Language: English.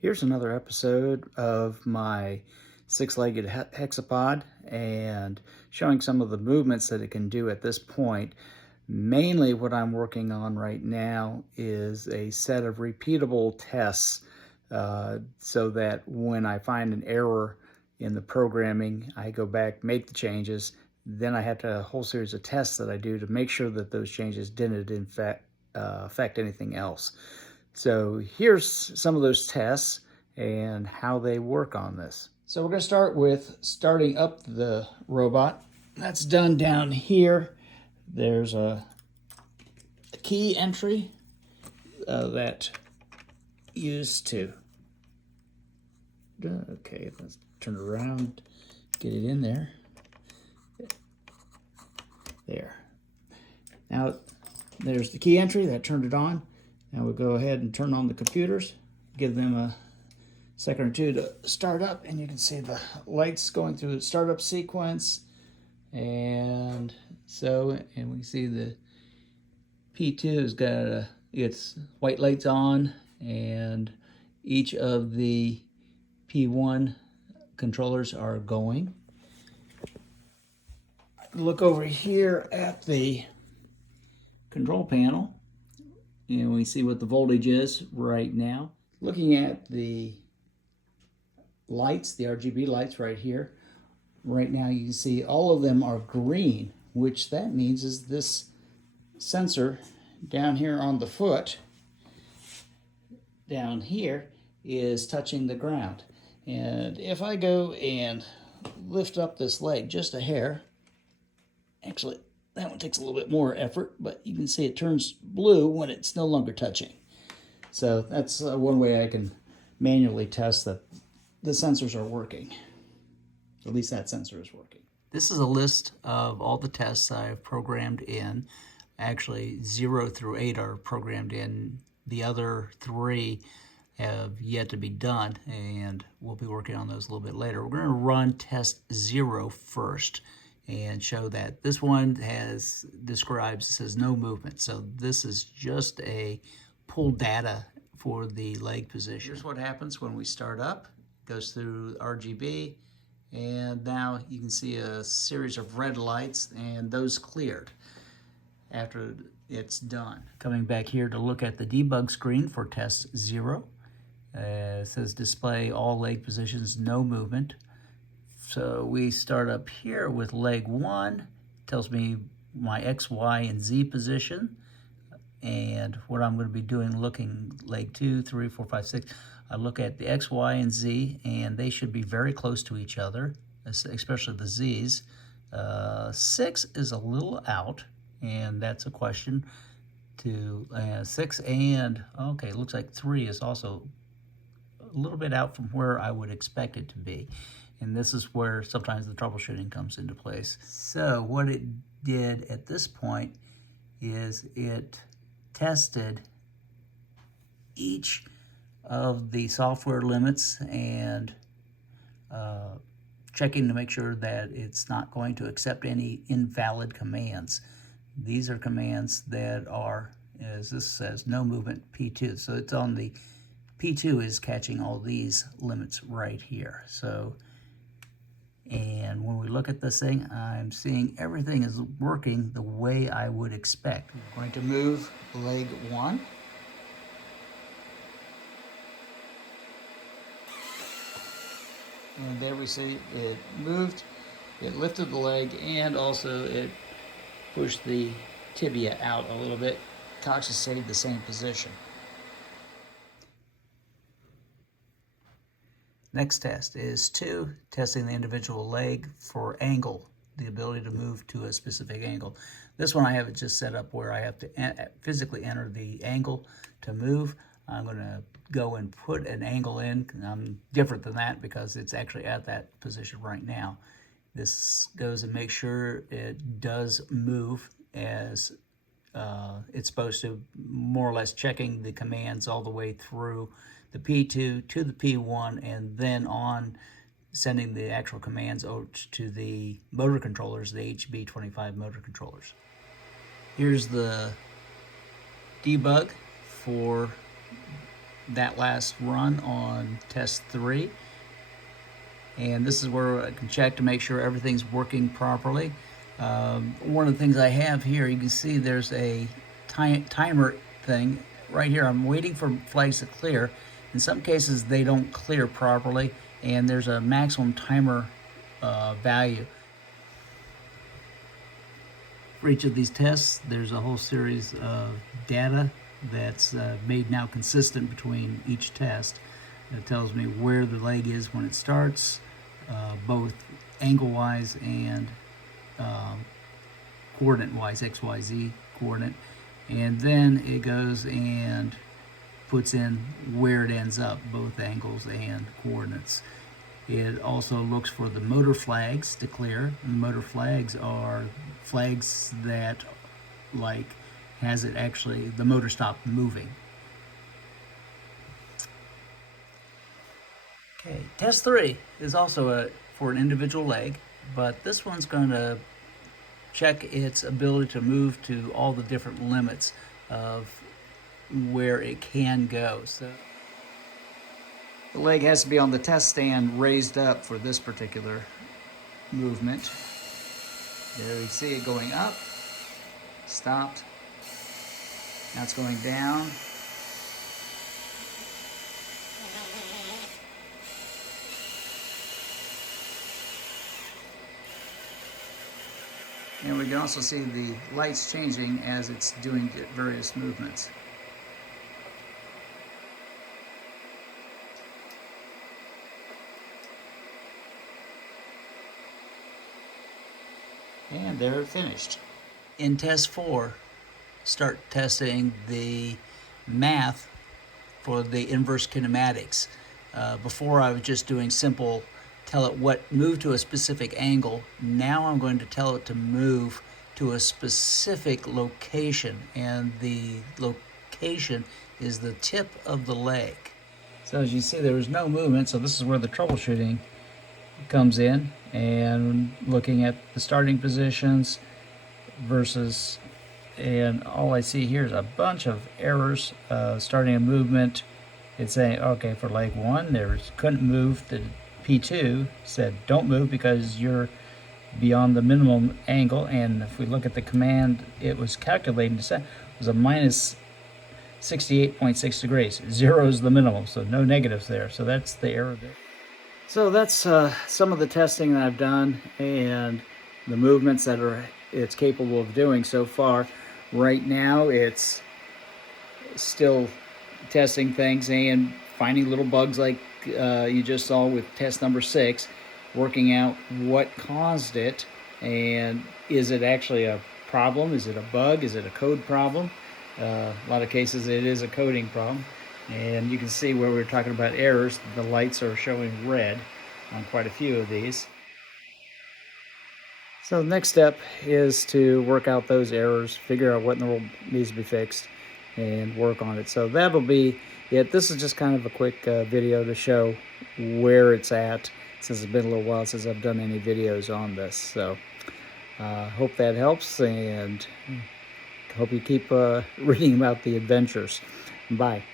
Here's another episode of my six-legged hexapod and showing some of the movements that it can do at this point. Mainly what I'm working on right now is a set of repeatable tests so that when I find an error in the programming, I go back, make the changes, then I have a whole series of tests that I do to make sure that those changes didn't in fact affect anything else. So here's some of those tests and how they work on this. So we're going to start with starting up the robot. That's done down here. There's a key entry that used to, okay, let's turn it around, get it in there. There. Now there's the key entry that turned it on. Now we'll go ahead and turn on the computers, give them a second or two to start up, and you can see the lights going through the startup sequence. And we see the P2 has got its white lights on, and each of the P1 controllers are going. Look over here at the control panel, and we see what the voltage is right now. Looking at the lights, the RGB lights right here, right now you can see all of them are green, which that means is this sensor down here on the foot down here is touching the ground. And if I go and lift up this leg just a hair, actually that one takes a little bit more effort, but you can see it turns blue when it's no longer touching. So that's one way I can manually test that the sensors are working. At least that sensor is working. This is a list of all the tests I've programmed in. Actually, 0 through 8 are programmed in. The other 3 have yet to be done, and we'll be working on those a little bit later. We're going to run test 0 first and show that this one says no movement. So this is just a pull data for the leg position. Here's what happens when we start up. It goes through RGB, and now you can see a series of red lights, and those cleared after it's done. Coming back here to look at the debug screen for test 0. It says display all leg positions, no movement. So we start up here with leg 1. Tells me my X, Y, and Z position. And what I'm going to be doing, looking leg 2, 3, 4, 5, 6. I look at the X, Y, and Z, and they should be very close to each other, especially the Z's. 6 is a little out, and that's a question. 6 and, okay, it looks like 3 is also a little bit out from where I would expect it to be. And this is where sometimes the troubleshooting comes into place. So what it did at this point is it tested each of the software limits and checking to make sure that it's not going to accept any invalid commands. These are commands that are, as this says, no movement P2. So it's on the P2 is catching all these limits right here. So, and when we look at this thing, I'm seeing everything is working the way I would expect. I'm going to move leg 1. And there we see it moved, it lifted the leg, and also it pushed the tibia out a little bit. Cox has stayed the same position. Next test is 2, testing the individual leg for angle, the ability to move to a specific angle. This one I have it just set up where I have to physically enter the angle to move. I'm going to go and put an angle in. I'm different than that because it's actually at that position right now. This goes and makes sure it does move as it's supposed to, more or less checking the commands all the way through the P2 to the P1, and then on sending the actual commands over to the motor controllers, the HB25 motor controllers. Here's the debug for that last run on test 3. And this is where I can check to make sure everything's working properly. One of the things I have here, you can see there's a timer thing right here. I'm waiting for flags to clear. In some cases they don't clear properly, and there's a maximum timer value. For each of these tests, there's a whole series of data that's made now consistent between each test. It tells me where the leg is when it starts, both angle-wise and coordinate-wise, X, Y, Z coordinate. And then it goes and puts in where it ends up, both angles and coordinates. It also looks for the motor flags to clear. And the motor flags are flags that, like, has it actually, the motor stopped moving. Okay, test 3 is also for an individual leg, but this one's going to check its ability to move to all the different limits of where it can go. So the leg has to be on the test stand raised up for this particular movement. There you see it going up, stopped, now it's going down. And we can also see the lights changing as it's doing various movements. And there it finished. In test 4, start testing the math for the inverse kinematics. Before I was just doing simple tell it what move to a specific angle. Now I'm going to tell it to move to a specific location, and the location is the tip of the leg. So as you see, there was no movement, so this is where the troubleshooting comes in, and looking at the starting positions versus, and all I see here is a bunch of errors. Starting a movement, it's saying, okay, for leg 1, couldn't move. The P2 said don't move because you're beyond the minimum angle, and if we look at the command it was calculating to set, it was a minus 68.6 degrees. 0 is the minimum, so no negatives there. So that's the error there. So that's some of the testing that I've done and the movements that it's capable of doing so far. Right now it's still testing things and finding little bugs like you just saw with test number 6, working out what caused it, and is it actually a problem? Is it a bug? Is it a code problem? A lot of cases it is a coding problem, and you can see where we're talking about errors, the lights are showing red on quite a few of these. So the next step is to work out those errors, figure out what in the world needs to be fixed, and work on it. So that'll be it. This is just kind of a quick video to show where it's at, since it's been a little while since I've done any videos on this. So hope that helps, and hope you keep reading about the adventures. Bye.